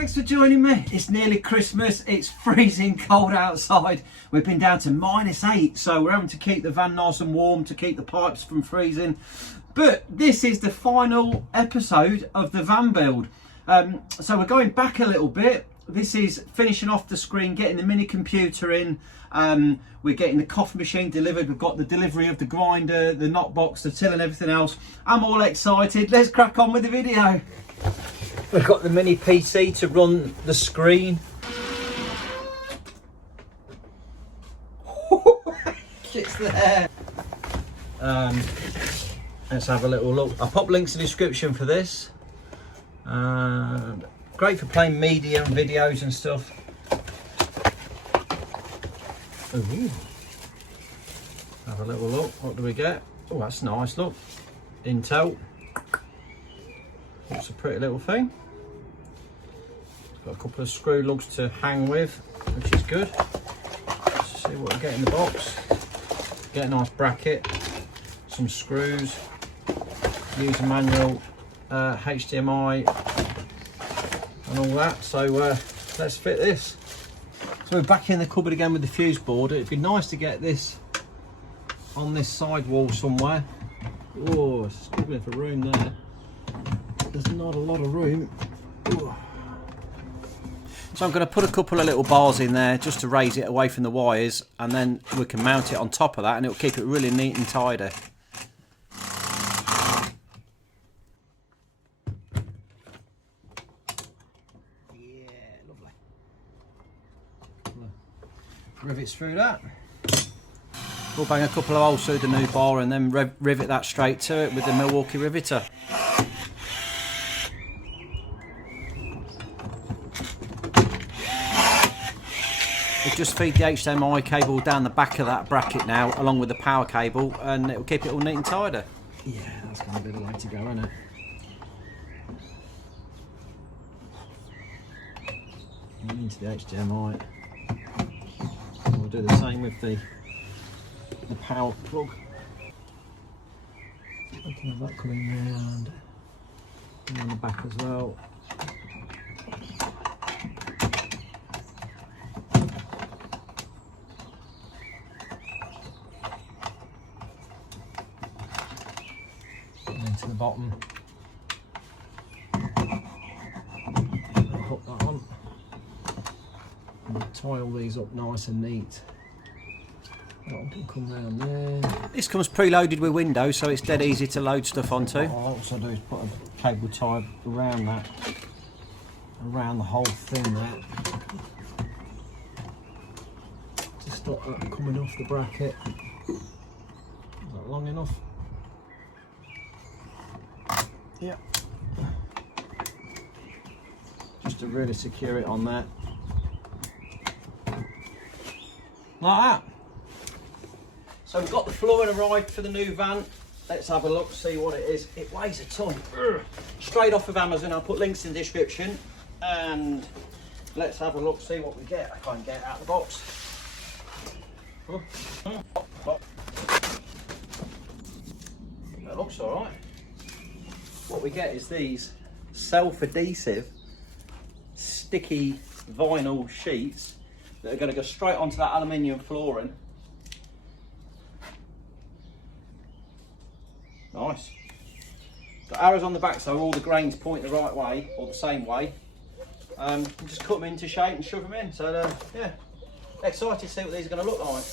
Thanks for joining me. It's nearly Christmas. It's freezing cold outside. We've been down to -8, so we're having to keep the van nice and warm to keep the pipes from freezing. But this is the final episode of the van build. So we're going back a little bit. This is finishing off the screen, getting the mini computer in. We're getting the coffee machine delivered. We've got the delivery of the grinder, the knock box, the till and everything else. I'm all excited. Let's crack on with the video. We've got the mini PC to run the screen. It's there. Let's have a little look. I'll pop links in the description for this. Great for playing media and videos and stuff. Ooh. Have a little look. What do we get? Oh, that's nice. Look, Intel. It's a pretty little thing. It's got a couple of screw lugs to hang with, which is good. Let's see what we get in the box. Get a nice bracket, some screws, user manual, HDMI, and all that. So let's fit this. So we're back in the cupboard again with the fuse board. It'd be nice to get this on this side wall somewhere. Oh, it's struggling for room there. There's not a lot of room. Ooh. So I'm going to put a couple of little bars in there just to raise it away from the wires, and then we can mount it on top of that and it'll keep it really neat and tidy. Yeah, lovely. Rivets through that. We'll bang a couple of holes through the new bar and then rivet that straight to it with the Milwaukee riveter. We'll just feed the HDMI cable down the back of that bracket now, along with the power cable, and it'll keep it all neat and tidy. Yeah, that's going to be the way to go, isn't it? And into the HDMI. We'll do the same with the power plug. I can have that coming round and on the back as well. To the bottom, put that on and tile these up nice and neat. That one can come round there. This comes preloaded with Windows, so it's dead easy to load stuff onto. What I'll also do is put a cable tie around that, around the whole thing there, to stop that coming off the bracket. Is that long enough? Yeah, just to really secure it on that, like that. So we've got the flooring arrived for the new van. Let's have a look, see what it is. It weighs a ton. Straight off of Amazon. I'll put links in the description, and let's have a look, see what we get. I can't get it out of the box. That looks all right. What we get is these self-adhesive sticky vinyl sheets that are going to go straight onto that aluminium flooring. Nice. Got arrows on the back so all the grains point the right way or the same way. Just cut them into shape and shove them in. So yeah, excited to see what these are going to look like.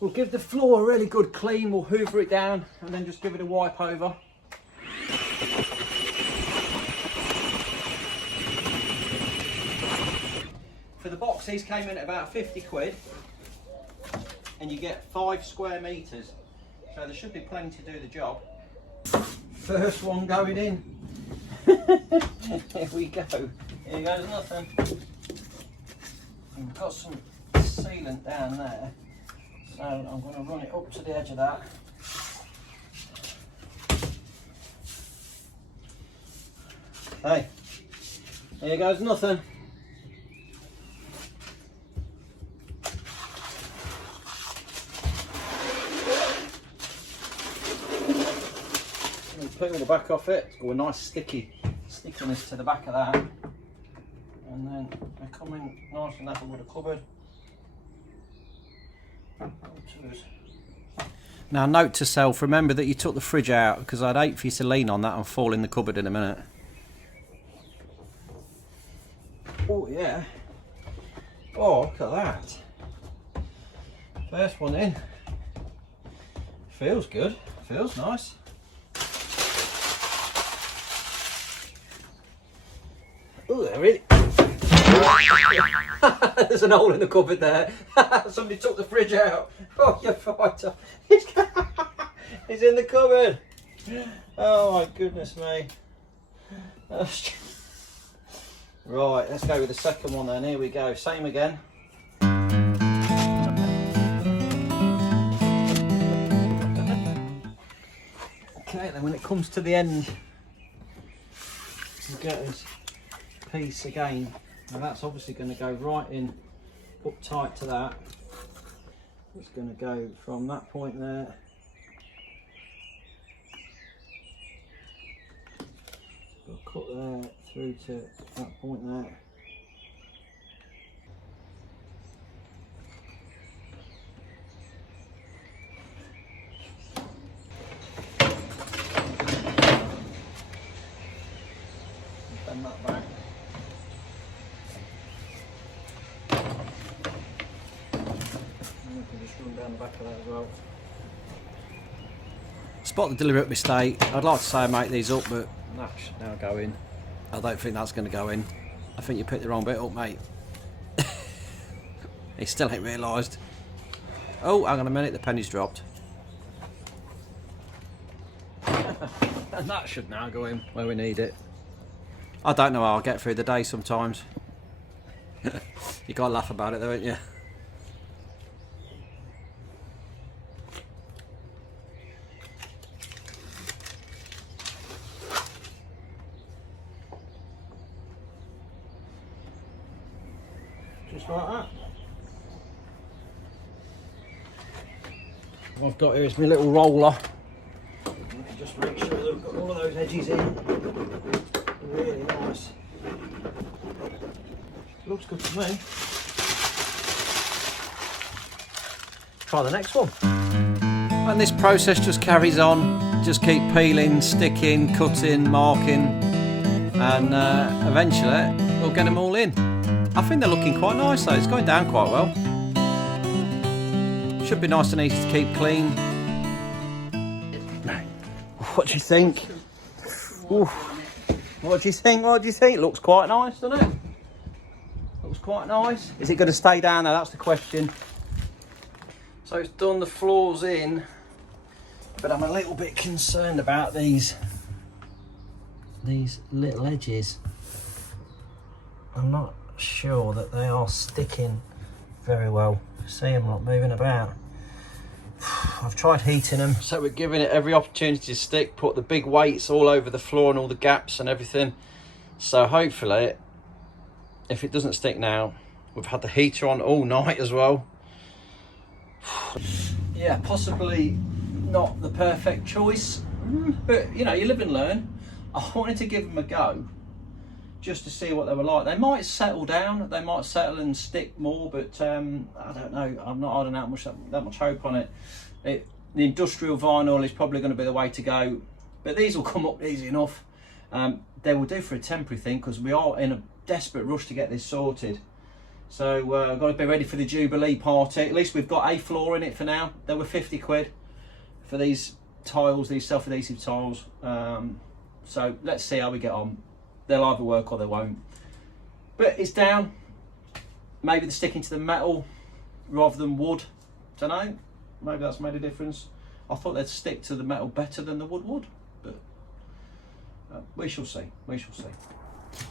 We'll give the floor a really good clean, we'll hoover it down and then just give it a wipe over. For the box, these came in at about 50 quid and you get 5 square metres. So there should be plenty to do the job. First one going in. Here we go. Here goes nothing. We've got some sealant down there. So I'm going to run it up to the edge of that. Hey, here goes nothing. peel the back off it. It's got a nice stickiness to the back of that. And then they come in nice and level with a cupboard. Now, note to self, remember that you took the fridge out, because I'd hate for you to lean on that and fall in the cupboard in a minute. Oh yeah. Oh, look at that. First one in. Feels good, feels nice. Oh, really? There's an hole in the cupboard there. Somebody took the fridge out. Oh, you fighter. He's in the cupboard. Oh my goodness me. Right, let's go with the second one then. Here we go. Same again. Okay, then when it comes to the end, you get this piece again. Now that's obviously going to go right in, up tight to that. It's going to go from that point there. Got a cut there through to that point there. Bend that back. Down the back of that as well. Spot the deliberate mistake. I'd like to say I make these up, but that should now go in. I don't think that's going to go in. I think you picked the wrong bit up, mate. He still ain't realised. Oh, hang on a minute, the penny's dropped. And that should now go in where we need it. I don't know how I'll get through the day sometimes. You gotta laugh about it though, ain't you? Just like that. What I've got here is my little roller. Just make sure that I've got all of those edges in. Really nice. Looks good to me. Try the next one. And this process just carries on. Just keep peeling, sticking, cutting, marking, and eventually we'll get them all in. I think they're looking quite nice though, it's going down quite well. Should be nice and easy to keep clean. What do you think? Ooh. What do you think? What do you think? Looks quite nice, doesn't it? Looks quite nice. Is it going to stay down there? That's the question. So it's done the floors in, but I'm a little bit concerned about these little edges. I'm not sure that they are sticking very well. See them not moving about. I've tried heating them, so we're giving it every opportunity to stick. Put the big weights all over the floor and all the gaps and everything. So hopefully, if it doesn't stick now, we've had the heater on all night as well. Yeah, possibly not the perfect choice, but you know, you live and learn. I wanted to give them a go just to see what they were like. They might settle down, they might settle and stick more, but I don't know. I'm not holding that much hope on it. The industrial vinyl is probably going to be the way to go, but these will come up easy enough. They will do for a temporary thing because we are in a desperate rush to get this sorted. So I've got to be ready for the Jubilee party. At least we've got a floor in it for now. They were 50 quid for these tiles, these self-adhesive tiles. So let's see how we get on. They'll either work or they won't. But it's down. Maybe they're sticking to the metal rather than wood. Don't know. Maybe that's made a difference. I thought they'd stick to the metal better than the wood would. But we shall see. We shall see.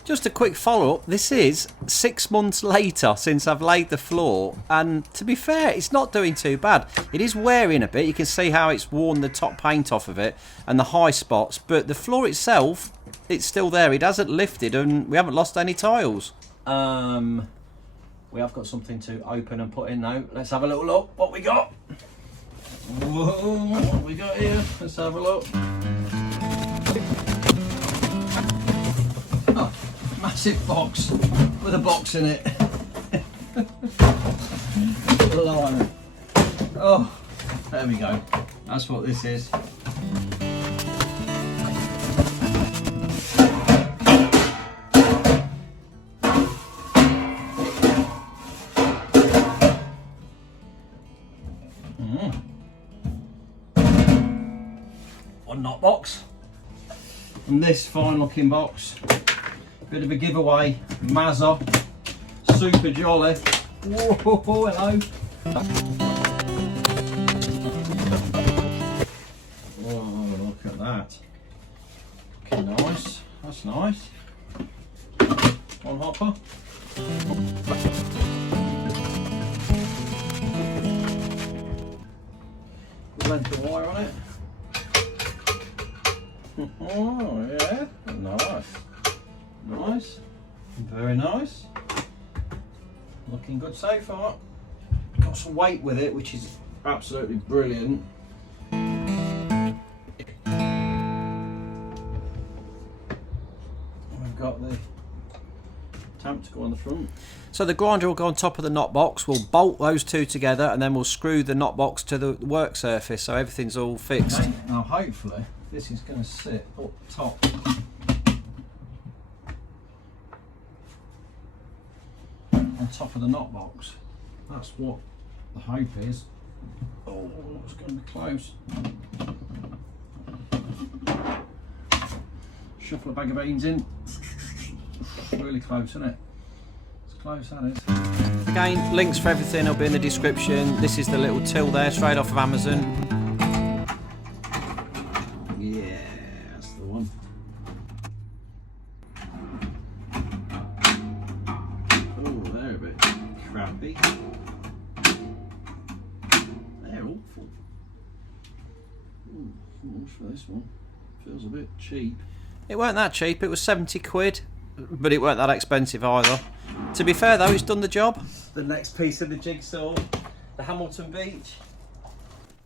Just a quick follow-up. This is 6 months later since I've laid the floor, and to be fair, it's not doing too bad. It is wearing a bit. You can see how it's worn the top paint off of it and the high spots, but the floor itself, it's still there. It hasn't lifted and we haven't lost any tiles. We have got something to open and put in now. Let's have a little look what we got. Whoa, what we got here? Let's have a look. Oh, massive box with a box in it. Blimey. Oh, there we go. That's what this is. One knot box. And this fine looking box. Bit of a giveaway. Mazza. Super jolly. Whoa, hello. Oh, look at that. Looking nice. That's nice. One hopper. Good length of wire on it. Oh yeah, nice. Nice. Very nice. Looking good so far. Got some weight with it, which is absolutely brilliant. We've got the tamp to go on the front. So the grinder will go on top of the knot box. We'll bolt those two together and then we'll screw the knot box to the work surface so everything's all fixed. Okay. Now hopefully this is going to sit up top. On top of the knot box. That's what the hope is. Oh, it's going to be close. Shuffle a bag of beans in. Really close, isn't it? It's close, that is. Again, links for everything will be in the description. This is the little till there, straight off of Amazon. Yeah, that's the one. Oh, they're a bit crappy. They're awful. Ooh, much for this one. Feels a bit cheap. It weren't that cheap, it was 70 quid, but it weren't that expensive either. To be fair though, it's done the job. The next piece of the jigsaw, the Hamilton Beach.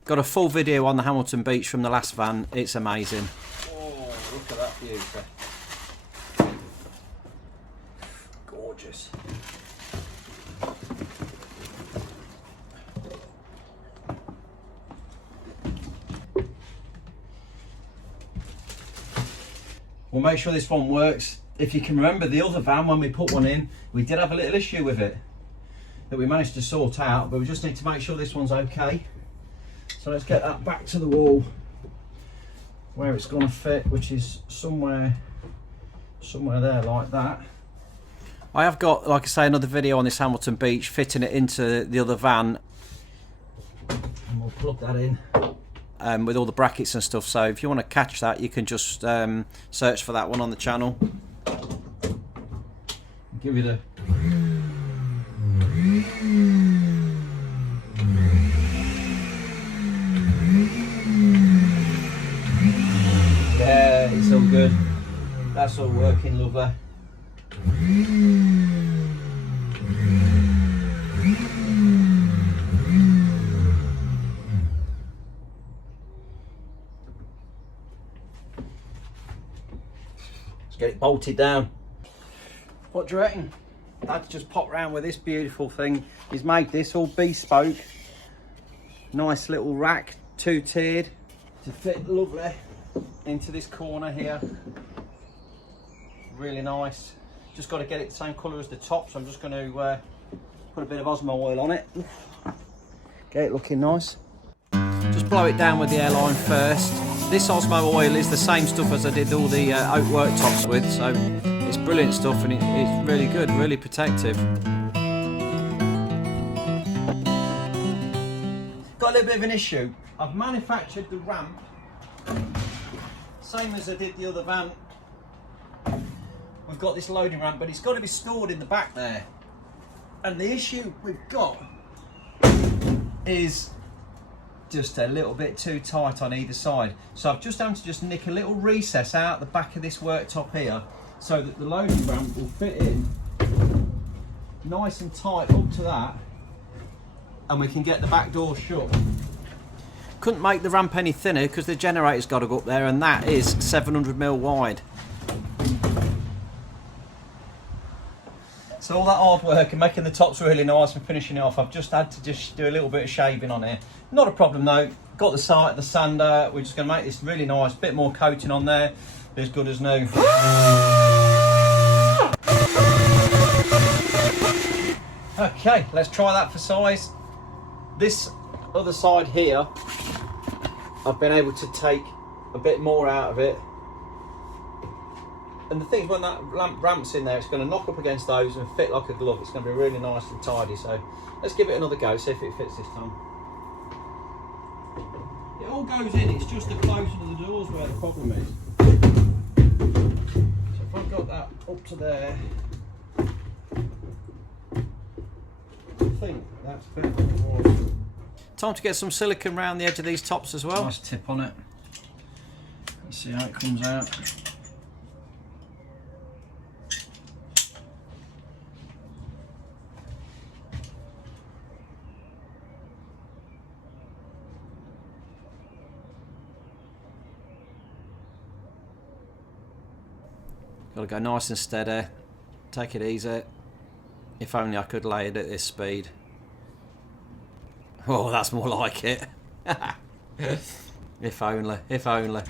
Got a full video on the Hamilton Beach from the last van, it's amazing. Oh, look at that beauty. Gorgeous. We'll make sure this one works. If you can remember the other van, when we put one in, we did have a little issue with it that we managed to sort out, but we just need to make sure this one's okay. So let's get that back to the wall where it's going to fit, which is somewhere there like that. I have got, like I say, another video on this Hamilton Beach, fitting it into the other van. And we'll plug that in. With all the brackets and stuff, so if you want to catch that you can just search for that one on the channel. Give it a yeah, it's all good. That's all working lovely. Let's get it bolted down. What do you reckon? I'd just pop round with this beautiful thing. He's made this all bespoke. Nice little rack, two-tiered to fit lovely into this corner here. Really nice. Just got to get it the same colour as the top, so I'm just going to put a bit of Osmo oil on it. Get it looking nice. Just blow it down with the airline first. This Osmo oil is the same stuff as I did all the oak worktops with, so it's brilliant stuff and it's really good, really protective. Got a little bit of an issue. I've manufactured the ramp same as I did the other van. We've got this loading ramp, but it's got to be stored in the back there. And the issue we've got is just a little bit too tight on either side. So I've just had to just nick a little recess out the back of this worktop here so that the loading ramp will fit in nice and tight up to that, and we can get the back door shut. couldn't make the ramp any thinner because the generator's got to go up there, and that is 700mm wide. So all that hard work and making the tops really nice and finishing it off, I've just had to do a little bit of shaving on here. Not a problem though. Got the sander. We're just going to make this really nice. Bit more coating on there. Be as good as new. Okay, let's try that for size. This other side here, I've been able to take a bit more out of it. And the thing is, when that ramp's in there, it's going to knock up against those and fit like a glove. It's going to be really nice and tidy. So let's give it another go, see if it fits this time. It all goes in, it's just the closing of the doors where the problem is. So if I've got that up to there, I think that's better than it was. Time to get some silicone around the edge of these tops as well. Nice tip on it. Let's see how it comes out. Got to go nice and steady, take it easy. If only I could lay it at this speed. Oh, that's more like it. If only, if only.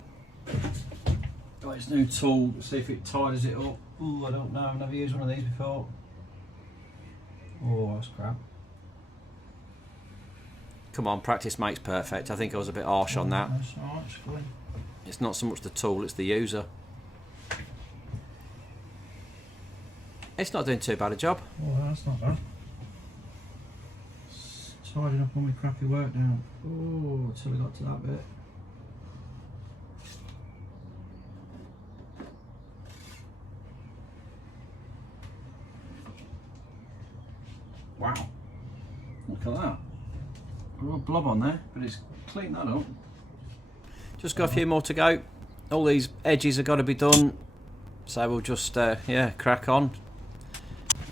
Got his new tool, see if it tidies it up. Oh, I don't know, I've never used one of these before. Oh, that's crap. Come on, practice makes perfect. I think I was a bit harsh on that. That's all right, it's fine. It's not so much the tool, it's the user. It's not doing too bad a job. Oh, that's not bad. It's tidying up all my crappy work down. Oh, until we got to that bit. Wow. Look at that. A real blob on there, but it's cleaned that up. Just got a few more to go. All these edges have got to be done. So we'll just, yeah, crack on.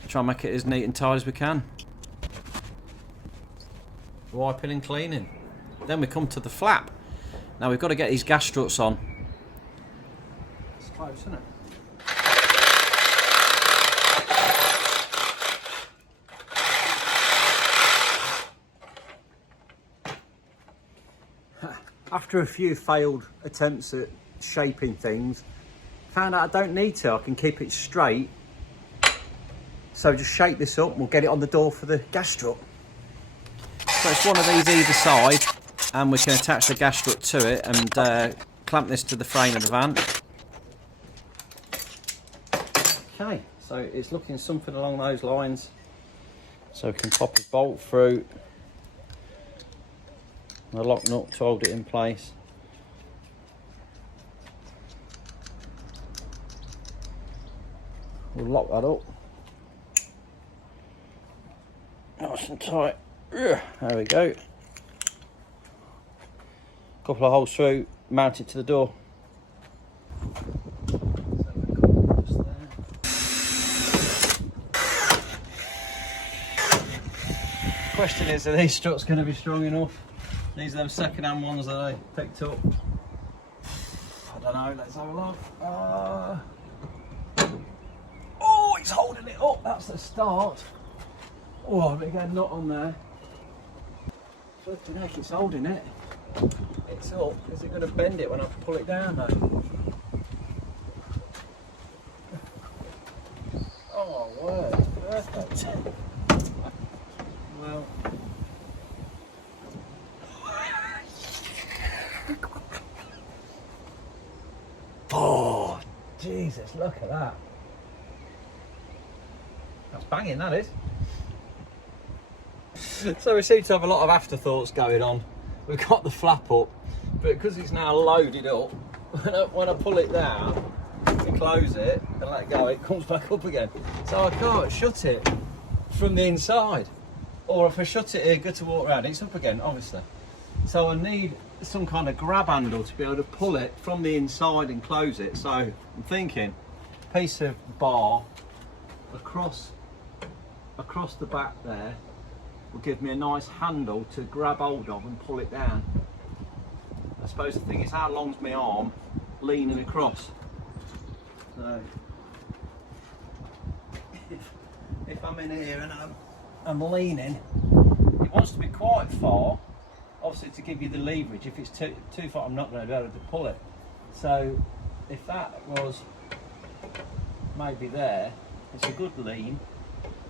Try and make it as neat and tidy as we can. Wiping and cleaning. Then we come to the flap. Now we've got to get these gas struts on. It's close, isn't it? After a few failed attempts at shaping things, found out I don't need to. I can keep it straight. So just shape this up and we'll get it on the door for the gas strut. So it's one of these either side, and we can attach the gas strut to it and clamp this to the frame of the van. Okay, so it's looking something along those lines. So we can pop a bolt through and a lock nut to hold it in place. We'll lock that up. Nice and tight. There we go. Couple of holes through, mount it to the door. Question is, are these struts going to be strong enough? These are them second-hand ones that I picked up. I don't know, let's have a look. Oh, it's holding it up, that's the start. Oh, but again, not on there. Flipping heck, it's holding it. It's up. Is it going to bend it when I pull it down though? Oh, word. Perfect. Well. Oh, Jesus, look at that. That's banging, that is. So we seem to have a lot of afterthoughts going on. We've got the flap up, but because it's now loaded up, when I pull it down to close it and let go, it comes back up again. So I can't shut it from the inside. Or if I shut it here, go to walk around, it's up again, obviously. So I need some kind of grab handle to be able to pull it from the inside and close it. So I'm thinking, piece of bar across the back there will give me a nice handle to grab hold of and pull it down. I suppose the thing is, how long's my arm leaning across? So if I'm in here and I'm leaning, it wants to be quite far, obviously, to give you the leverage. If it's too far, I'm not going to be able to pull it. So if that was maybe there, it's a good lean,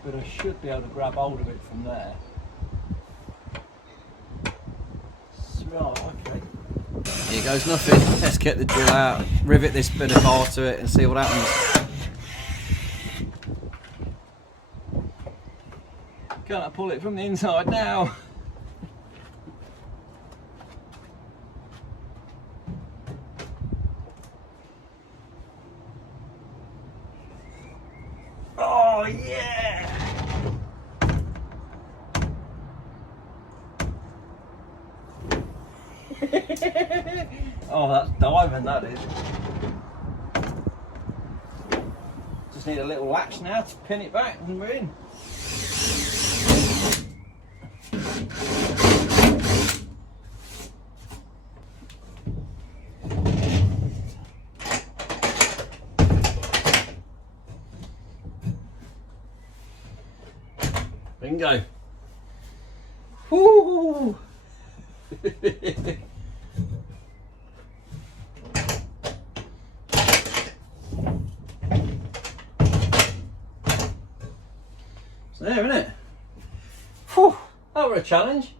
but I should be able to grab hold of it from there. Right, okay. Here goes nothing. Let's get the drill out, rivet this bit of bar to it and see what happens. Can't I pull it from the inside now? Oh yeah! Oh, that's diamond, that is. Just need a little latch now to pin it back and we're in. Bingo. Woo! It's there, isn't it? Whew, that were a challenge.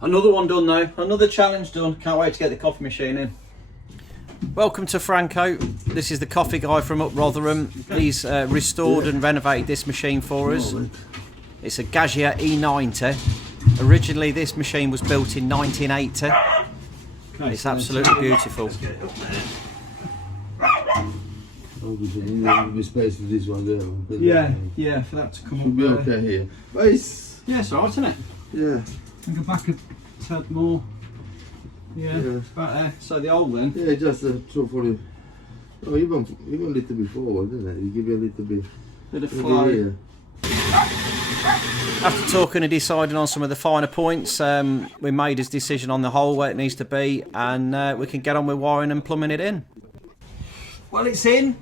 Another one done though. Another challenge done. Can't wait to get the coffee machine in. Welcome to Franco. This is the coffee guy from up Rotherham. He's restored and renovated this machine for us. It's a Gaggia E90. Originally this machine was built in 1980. Okay, it's absolutely beautiful. Let's get it up there. There'll space for this one there. Yeah, for that to come Should be okay here. But it's... Yeah, it's alright, isn't it? Yeah. And go back a tad more. Yeah, it's about there. So the old one. Yeah, just for the... Oh, even a little bit forward, isn't it? You give it a little bit of flow. Here. After talking and deciding on some of the finer points, we made his decision on the hole where it needs to be, and we can get on with wiring and plumbing it in. Well, it's in.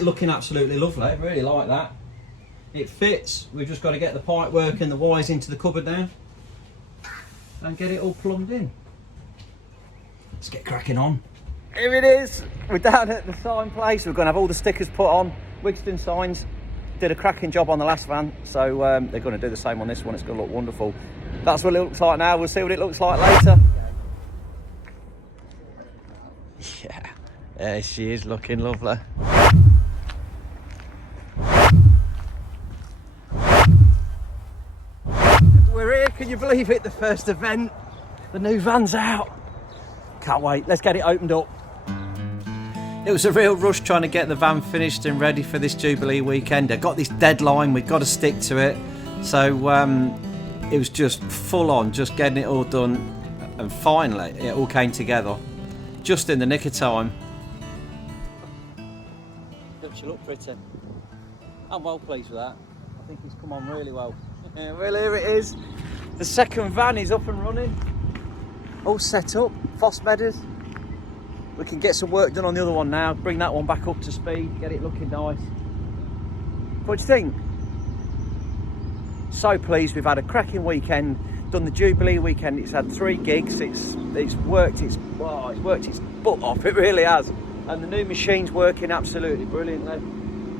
Looking absolutely lovely. I really like that. It fits. We've just got to get the pipe work and the wires into the cupboard now and get it all plumbed in. Let's get cracking on. Here it is. We're down at the sign place. We're going to have all the stickers put on. Wigston signs. Did a cracking job on the last van, so they're going to do the same on this one. It's going to look wonderful. That's what it looks like now. We'll see what it looks like later. Yeah, there she is, looking lovely. We're here, can you believe it? The first event. The new van's out. Can't wait. Let's get it opened up. It was a real rush trying to get the van finished and ready for this Jubilee weekend. I got this deadline, we've got to stick to it. So it was just full on, just getting it all done. And finally, it all came together. Just in the nick of time. Don't she look pretty? I'm well pleased with that. I think it's come on really well. Well, here it is. The second van is up and running. All set up, Foss Meadows. We can get some work done on the other one now, bring that one back up to speed, get it looking nice. What do you think? So pleased, we've had a cracking weekend, done the Jubilee weekend, it's had 3 gigs, it's worked its butt off, it really has. And the new machine's working absolutely brilliantly.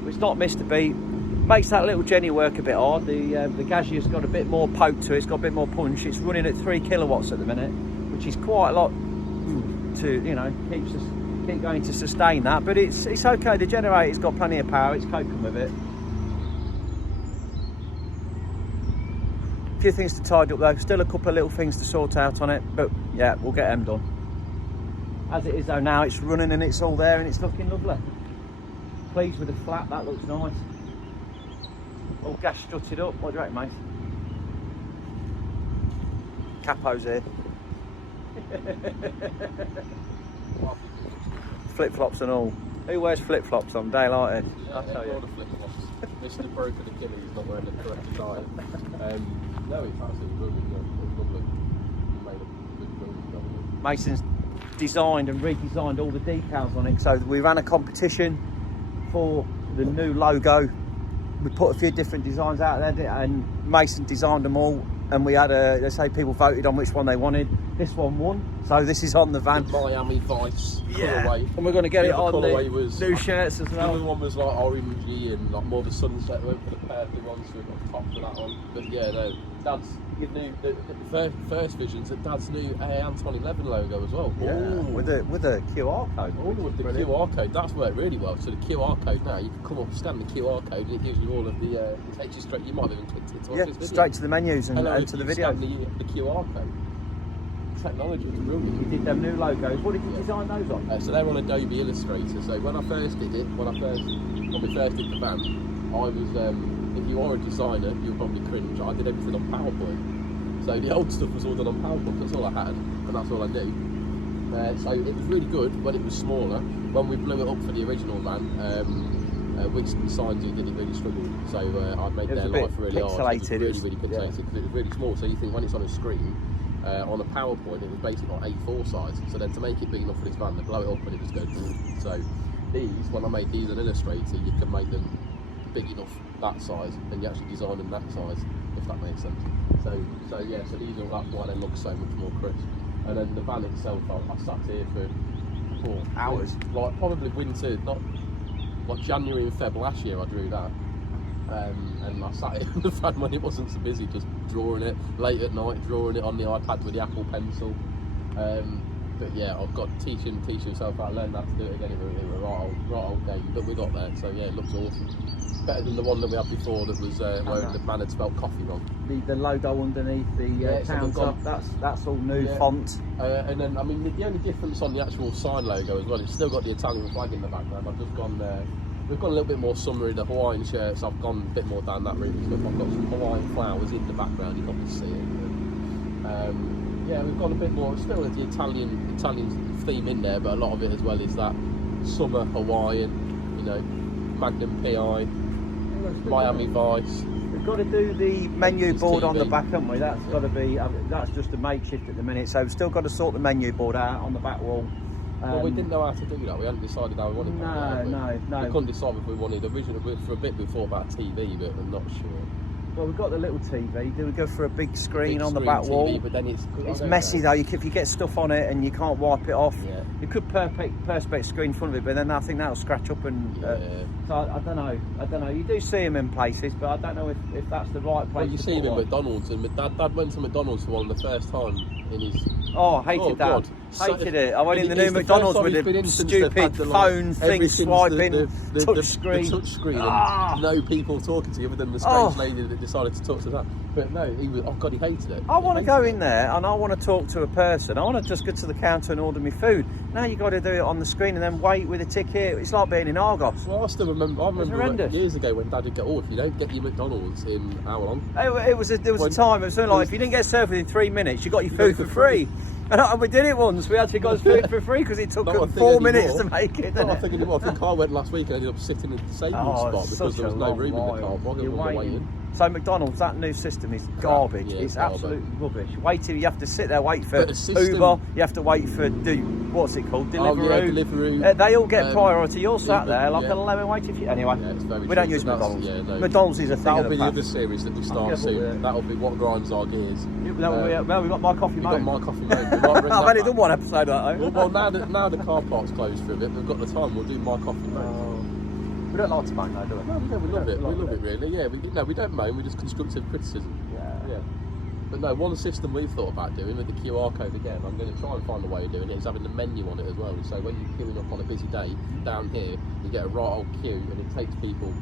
It's not missed a beat. Makes that little Jenny work a bit hard. The Gaggia's got a bit more poke to it, it's got a bit more punch. It's running at 3 kilowatts at the minute, which is quite a lot to, you know, keep going to sustain that, but it's okay. The generator's got plenty of power, it's coping with it. A few things to tidy up though, still a couple of little things to sort out on it, but yeah, we'll get them done. As it is though now, it's running and it's all there and it's looking lovely. Pleased with the flap, that looks nice. All gas strutted up, what do you reckon, mate? Capo's here. Flip-flops and all. Who wears flip-flops on daylight? I'll tell you. Mr. Broken Achilles not wearing the correct attire. No, it's absolutely brilliant. It's lovely. You made a good building. Mason's designed and redesigned all the decals on it. So we ran a competition for the new logo. We put a few different designs out there, and Mason designed them all. And we had let's say people voted on which one they wanted. This one won, so this is on the van. The Miami Vice colourway. And we're going to get it on colourway the new shirts as The well. other one was like orangey and like more the sunset. We went for the purple one, so we got top for that one. But yeah, no, Dad's the first visions of Dad's new Anton 11 logo as well. Yeah, Ooh. with the QR code. Oh, with the Brilliant. QR code, that's worked really well. So the QR code now, you can come up, scan the QR code, and it gives you all of the. It takes you straight. You might have even clicked it to watch this video. Straight to the menus and Hello, to the you video. scan the QR code. Technology is brilliant. We did them new logos. What did you design those on? So they're on Adobe Illustrator. So when I first did it, when we first did the van, I was, if you are a designer, you'll probably cringe. I did everything on PowerPoint. So the old stuff was all done on PowerPoint. That's all I had, and that's all I knew. So it was really good when it was smaller. When we blew it up for the original van, Winston Signs did it really struggled. So I made their life really hard. It was really pixelated because it was really small. So you think when it's on a screen. On a PowerPoint, it was basically like A4 size. So then to make it big enough for this van, they blow it up and it just goes. So these, when I made these on Illustrator, you can make them big enough that size, and you actually design them that size, if that makes sense. So yeah, so these are, that's why they look so much more crisp. And then the van itself, I sat here for 4 hours, like probably winter, not like January and Feb last year. I drew that. And I sat in the van when it wasn't so busy, just drawing it late at night, drawing it on the iPad with the Apple Pencil. But yeah, I've got teaching myself how to learn that to do it again. It was a right old game, but we got there. So yeah, it looks awesome. Better than the one that we had before that was where the man had spelled coffee wrong. The logo underneath the town top, that's all new font. And then I mean the only difference on the actual sign logo as well, it's still got the Italian flag in the background. I've just gone there. We've gone a little bit more summery, the Hawaiian shirts, I've gone a bit more down that route. I've got some Hawaiian flowers in the background, you can't see it. Yeah, we've got a bit more, still the Italian theme in there, but a lot of it as well is that summer Hawaiian, you know, Magnum PI, Miami Vice. We've got to do the menu board TV. on the back, haven't we? That's got to be, that's just a makeshift at the minute, so we've still got to sort the menu board out on the back wall. Well, we didn't know how to do that. We hadn't decided how we wanted to do that. No. We couldn't decide if we wanted originally. For a bit we thought about TV, but I'm not sure. Well, we've got the little TV. Do we go for a big screen on the back TV, wall? but then It's messy though. If you get stuff on it and you can't wipe it off, Yeah. you could perspex screen in front of it, but then I think that'll scratch up and. So I don't know. You do see them in places, but I don't know if that's the right place. Well, you to see him put in one. McDonald's, and Dad went to McDonald's for one the first time in his. Oh, I hated that. God. Hated it. I went in the new It's the McDonald's first time with he's been the in since they've stupid had the, phone thing everything's swiping, the touch screen. The touch screen and no people talking to you other than the strange lady that decided to talk to that. But no, he was. Oh God, he hated it. I want to go in there and I want to talk to a person. I want to just go to the counter and order my food. Now you got to do it on the screen and then wait with a ticket. It's like being in Argos. Well, I still remember. I remember horrendous. years ago when Dad would go, "Oh, if you don't get your McDonald's in how long?" There was a time. It was something like if you didn't get served within 3 minutes, you got your food for free. And we did it once. We actually got food for free because it took 4 minutes to make it. I think I went last week and ended up sitting in the savings spot because there was no room in the car. You're waiting. So McDonald's, that new system is garbage. Yeah, it's garbage. absolutely rubbish. Waiting, you have to sit there, wait for Uber. You have to wait for what's it called? Deliveroo. Oh, yeah, Deliveroo. They all get priority. You're sat there like a lemon waiting for you. Anyway, it's very we don't true, use but McDonald's. no. McDonald's is a thing. That'll be of the the other past. series that we start soon. That'll be what grinds our gears. Well, we've got My Coffee We've Mode. got My Coffee Mode. I've only done one episode of that. Well, now the car park's closed for a bit, we've got the time. We'll do My Coffee Mode. We don't like to moan though, do we? No, we love it. We love it really. Yeah, we don't moan. We just constructive criticism. Yeah. But no, one system we've thought about doing with the QR code again, I'm going to try and find a way of doing it, is having the menu on it as well. So when you're queuing up on a busy day, down here, you get a right old queue and it takes people,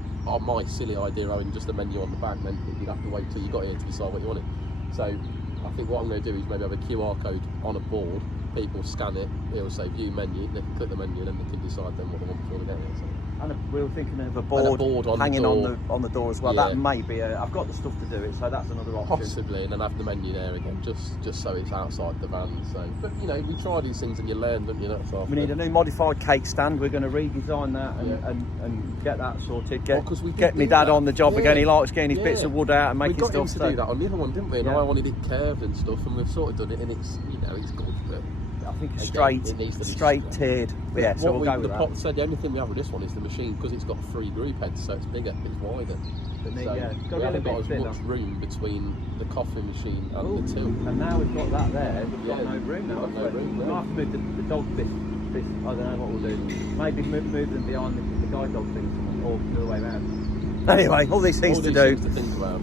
my silly idea having just a menu on the back meant that you'd have to wait till you got here to decide what you wanted. So I think what I'm going to do is maybe have a QR code on a board, people scan it, it'll say view menu, they can click the menu and then they can decide then what they want before they get here. So. And we were thinking of a board on hanging the on the door as well. Yeah. That may be I've got the stuff to do it, so that's another option. Possibly, and then have the menu there again, just so it's outside the van. So, but you know, you try these things and you learn, don't you? That's all. We need a new modified cake stand. We're going to redesign that and get that sorted. Get me dad on the job again. He likes getting his bits of wood out and making stuff. We got him to do that on the other one, didn't we? And I wanted it curved and stuff, and we've sort of done it, and it's it's good. But I think a Again, straight, it needs to be straight tiered. But yeah, so we'll go with that. So the only thing we have with this one is the machine, because it's got 3 group heads, so it's bigger, it's wider. But then, So yeah, it's got we to be a haven't bit got as thinner. much room between the coffee machine and the till. And now we've got that there, we've got Yeah, no room now. we've got no room, We'll no. have to move the dog bits. I don't know what we'll do. Maybe move them behind the guide dog thing, or the other way around. Anyway, all these things All to these do. things to think about.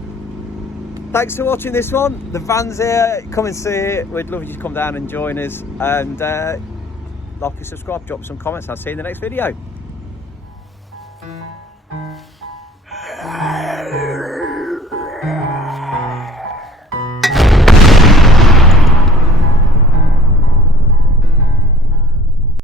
Thanks for watching this one. The van's here. Come and see it. We'd love you to come down and join us. And like and subscribe, drop some comments. I'll see you in the next video.